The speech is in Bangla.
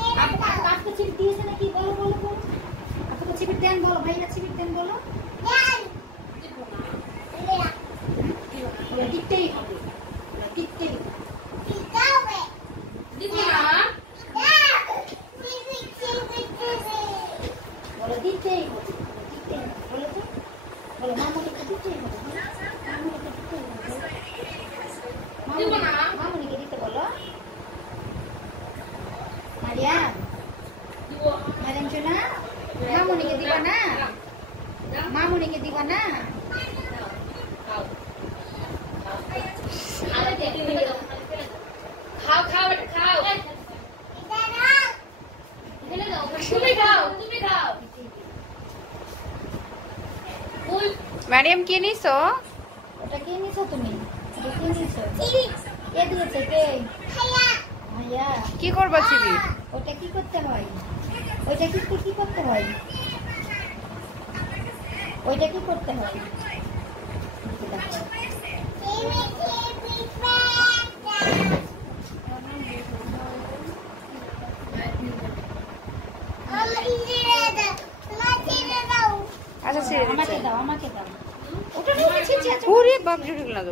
आपको चिप दिए नाकि बोलो बोलो बोलो आपको चिप देन बोलो भाईरा चिप देन बोलो দিতেই হবে দিতেই হবে দিব না বলো দিতেই হবে দিতেই বলো তো বলো মামুকে দিতেই হবে মামুকে দিতেই হবে দিব না মামুকে দিতে বলো মারিয়া দিব ম্যাডাম সোনা মামুকে দিবা না মামুকে দিবা না খাও খাও খাও তুমি খাও তুমি খাও মারিয়াম কি নিছো? ওটা কি নিছো তুমি? এটা কি নিছো? কে দিয়েছে কে? ভাইয়া। কি করবা চিবি? ওটা কি করতে হয়? ওইটা কি করতে হয়? ওইটা কি করতে হয়? আচ্ছা ছেড়ে আমাকে দাও ওটা ওরে বাপ জুড়ে গেল।